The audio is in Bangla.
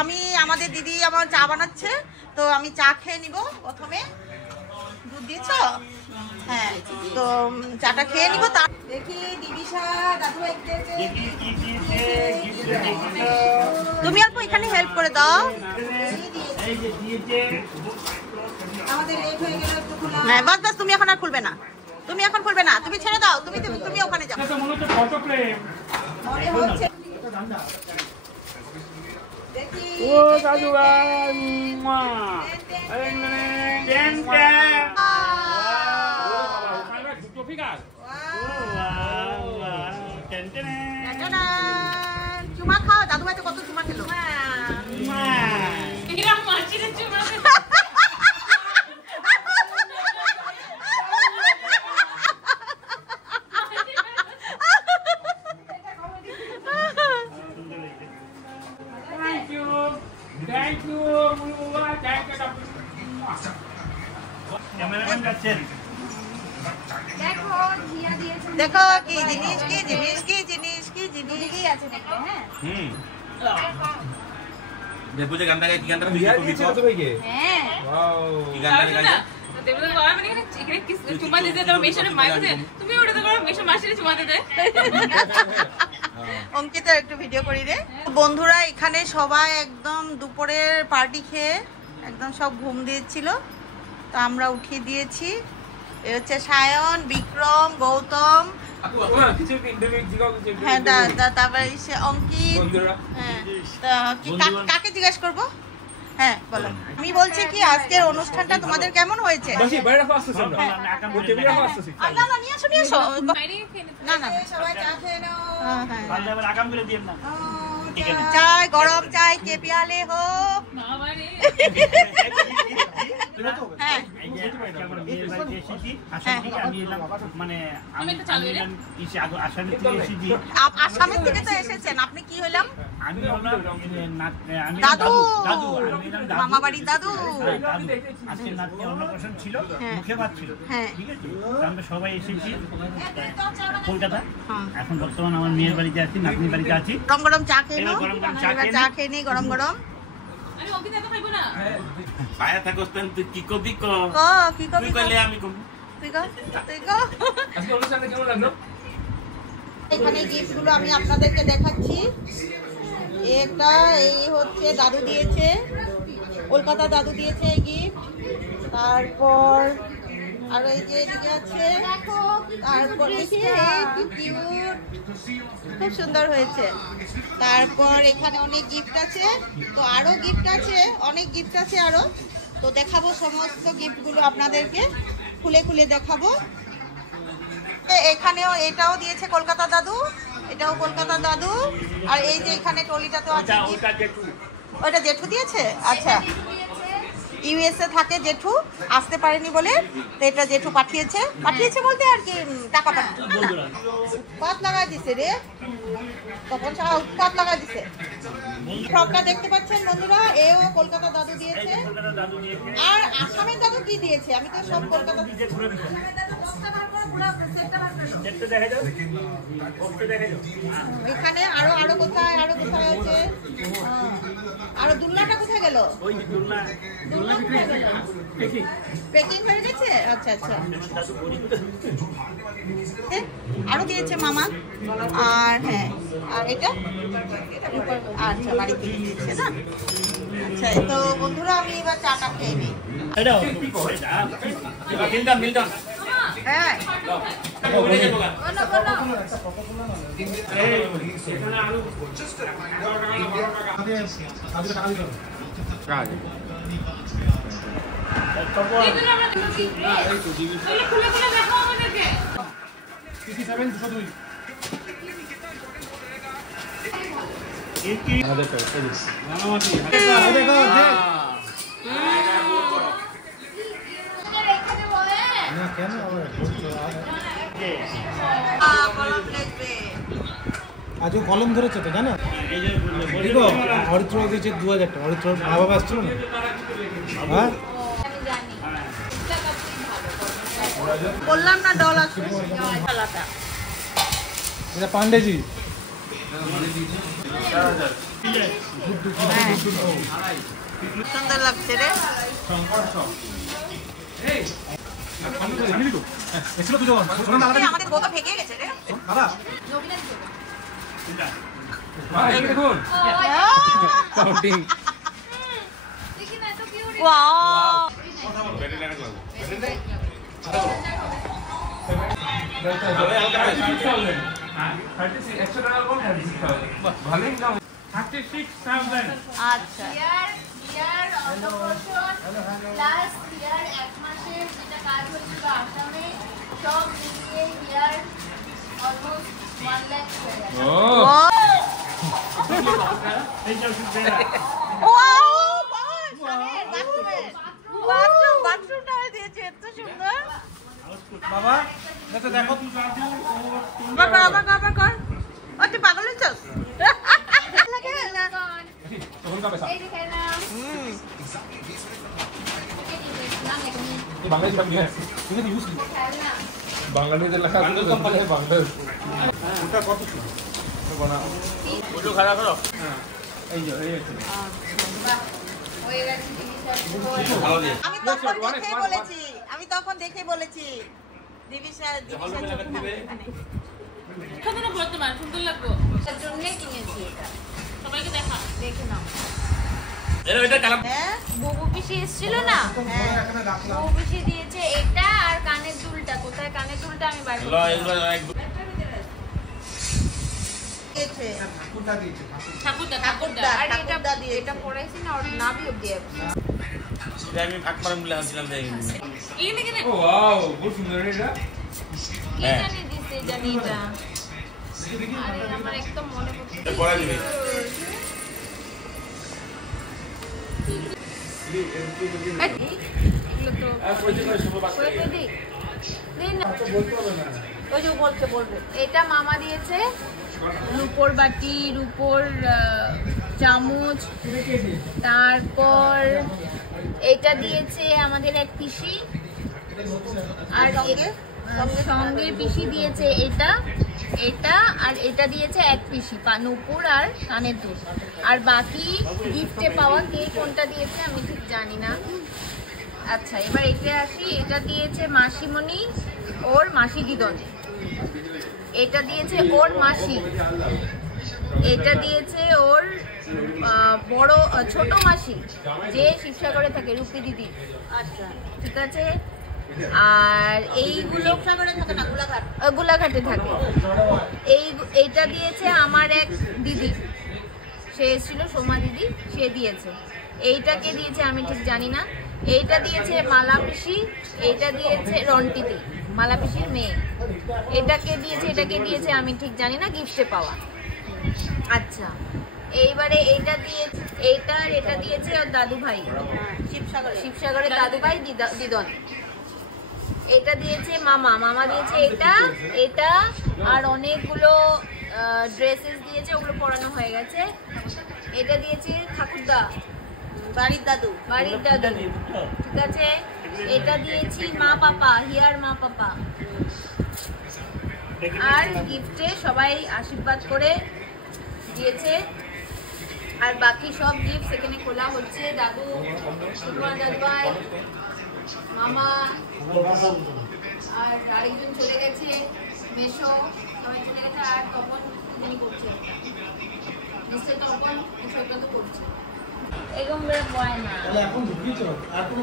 আমি আমাদের দিদি আমার চা বানাচ্ছে, তো আমি চা খেয়ে নিব প্রথমে। দুধ দিয়েছ? হ্যাঁ, তো চাটা খেয়ে নিব। তার দেখি দিদিশা দাদু তুমি অল্প এখানে হেল্প করে দাও। হ্যাঁ বাস বাস, তুমি এখন আর খুলবে না, তুমি এখন খুলবে না, তুমি ছেড়ে দাও, তুমি তুমি ওখানে যাও। ও দাদু চুমা খাও, দাদু ভাই তো কত চুমা খেলো। দেখো কি জিনিস, কি জিনিস, কি জিনিস, কি জিনিস আছে দেখো। হ্যাঁ দেখো যে গানটা গায়, কি গানটা বিয়ে করতে হবে ভাইকে। হ্যাঁ ওয়াও, কি গানটা গায় দেবদা বাবা মানে এখানে কিস চুমা দিতে তো মেশনে মাইতে, তুমি ওটা তো করো মেশন মাসিরে চুমা দিতে। অঙ্কিতা একটু ভিডিও করি রে। বন্ধুরা এখানে সবাই একদম দুপুরের পার্টি খেয়ে একদম সব ঘুম দিয়েছিল, তো আমরা উঠিয়ে দিয়েছি। এ হচ্ছে সায়ন, বিক্রম, গৌতম, হ্যাঁ তারপরে সে অঙ্কিত। হ্যাঁ কাকে জিজ্ঞেস করবো? হ্যাঁ বলো। আমি বলছি কি আজকের অনুষ্ঠানটা তোমাদের কেমন হয়েছে? না না সবাই চা খেয়ে নাও। চাই গরম চাই কে পিয়ালে হো। হ্যাঁ আসামের থেকে তো এসেছেন আপনি, কি হইলাম? দাদু, মামা বাড়ির দাদু। ছিল মুখে ভাত ছিল, ঠিক আছে, আমরা সবাই এসেছি কলকাতা। এখন বর্তমান আমার মেয়ের বাড়িতে আছি, নাতনির বাড়িতে আছি। গরম গরম চা খেয়ে নাও, চা খেয়ে নিই গরম গরম। আরে ওকে তো খাইবো না, পায়া থাকস তুই কি কবি ক কি কবি তুই কইলে আমি কম, তুই কো তুই কো। আজকে অনুষ্ঠানটা কেমন লাগলো? এখানে গিফট গুলো আমি আপনাদেরকে দেখাচ্ছি। এটা এই হচ্ছে দাদু দিয়েছে, কলকাতা দাদু দিয়েছে এই গিফট। তারপর আর এই যে এদিকে আছে, তারপর দেখি কি কিউট, খুব সুন্দর হয়েছে। তারপর এখানে অনেক গিফট আছে, তো আরো গিফট আছে, অনেক গিফট আছে আরো, তো দেখাবো সমস্ত গিফট গুলো আপনাদেরকে খুলে খুলে দেখাবো। এখানেও এটাও দিয়েছে কলকাতা দাদু, এটাও কলকাতা দাদু। আর এই যে এখানে ট্রলিটা তো আছে, ওটা জেঠু দিয়েছে। আচ্ছা, ইউএসএ থাকে জেঠু, আসতে পারেনি বলে, তো এটা জেঠু পাঠিয়েছে বলতে আর কি টাকা পাঠিয়েছে। কত লাগা দিছে রে, তখন কত লাগা দিছে। ফ্রকটা দেখতে পাচ্ছেন বন্ধুরা, এও কলকাতা দাদু দিয়েছে। আর আসামের দাদু কি দিয়েছে? আমি তো সব কলকাতা এখানে আরো আরো কোথায় আছে, আরো দুলনাটা কোথায় গেল? দুলনা কোথায় গেল? প্যাকিং হয়ে গেছে। আচ্ছা আচ্ছা, আরো দিয়েছে মামা। আর হ্যাঁ, আর এটা আচ্ছা বাড়িতে দিয়েছে না। আচ্ছা, তো বন্ধুরা আমি এবার চাটা খেয়ে নিই। হ্যাঁ আজ কলম ধরেছে তো জানো, অরিত্র দিয়েছে 2000 টাকা। অরিত্র মা বাবা আসছিল না, হ্যাঁ বললাম না ডল আছে। এটা পান্ডেজি। সুন্দর লাগছে রে। আমাদের গোটা ফেঁকে গেছে রে। আচ্ছা বাথরুমটা দিয়েছে এত সুন্দর। বাবা দেখো দেখো আবার কর। তুই পাগল হচ্ছিস? বাংলাদেশের লেখা বাংলাদেশ ওটা কত ওটা খারাপ হলো এই যে এই আছে আমি তখন দেখে বলেছি দিবিশা বর্তমান সুন্দর লাগলো তার জন্যই কিনেছি এটা। সবাইকে দেখা দেখে নাও। হ্যাঁ বুবু পিসি এসেছিল না, বুবু পিসি দিয়েছে এটা আর কানের দুলটা। কোথায় কানের দুলটা আমি বার করব। ঠাকুরদা আর এটা পড়াইছি না, ওর নাভি অব্দি আছে। আমি ভাগ করে বলে আসছিলাম দেখিনি এখানে কিনে ও ওয়াও খুব সুন্দর এটা কি জানি দিছে জানি এটা। আরে আমার একদম মনে পড়ছে। পড়া দিবি এটা মামা দিয়েছে রূপোর বাটি, রূপোর চামচ, তারপর এটা দিয়েছে আমাদের এক পিসি, আর সঙ্গে পিসি দিয়েছে এটা এটা আর এটা দিয়েছে এক পিসি নুপুর আর কানের দুল। আর বাকি গিফটে পাওয়া কে কোনটা দিয়েছে আমি ঠিক জানি না। আচ্ছা এবার এটা আসি। এটা দিয়েছে মাসিমণি ওর মাসি দিদনে, এটা দিয়েছে ওর মাসি, এটা দিয়েছে ওর বড় ছোট মাসি যে শিবসাগরে থাকে, রূপী দিদি। আচ্ছা ঠিক আছে। আর এইগুলো গোলাঘাটে থাকে। এইটা দিয়েছে আমার এক দিদি, সে এসেছিল সোমা দিদি, সে দিয়েছে। এইটাকে দিয়েছে আমি ঠিক জানি না। এইটা দিয়েছে মালা পিসি, এইটা দিয়েছে রন্টিদি মালা পিসির মেয়ে। এটাকে দিয়েছে আমি ঠিক জানি না, গিফটে পাওয়া। আচ্ছা এইবারে এইটা দিয়েছে, এইটা আর এটা দিয়েছে ওর দাদু ভাই শিবসাগরের দাদু ভাই দিদন। এটা দিয়েছে মামা দিয়েছে এটা এটা আর অনেকগুলো ড্রেসেস দিয়েছে, ওগুলো পরানো হয়ে গেছে। এটা দিয়েছে ঠাকুরদা বাড়ির দাদু ঠিক আছে। এটা দিয়েছি মা পাপা, হিয়ার মা পাপা। আর গিফটে সবাই আশীর্বাদ করে দিয়েছে। আর বাকি সব গিফট এখানে খোলা হচ্ছে। দাদু দাদুভাই মামা আর আরেকজন চলে গেছে, মেশো সবাই চলে গেছে। আর তপন তিনি করছে, নিশ্চয় তপন কিছু একটা তো করছে। এরকম বয় না এখন ঢুকিয়েছ আর কোনো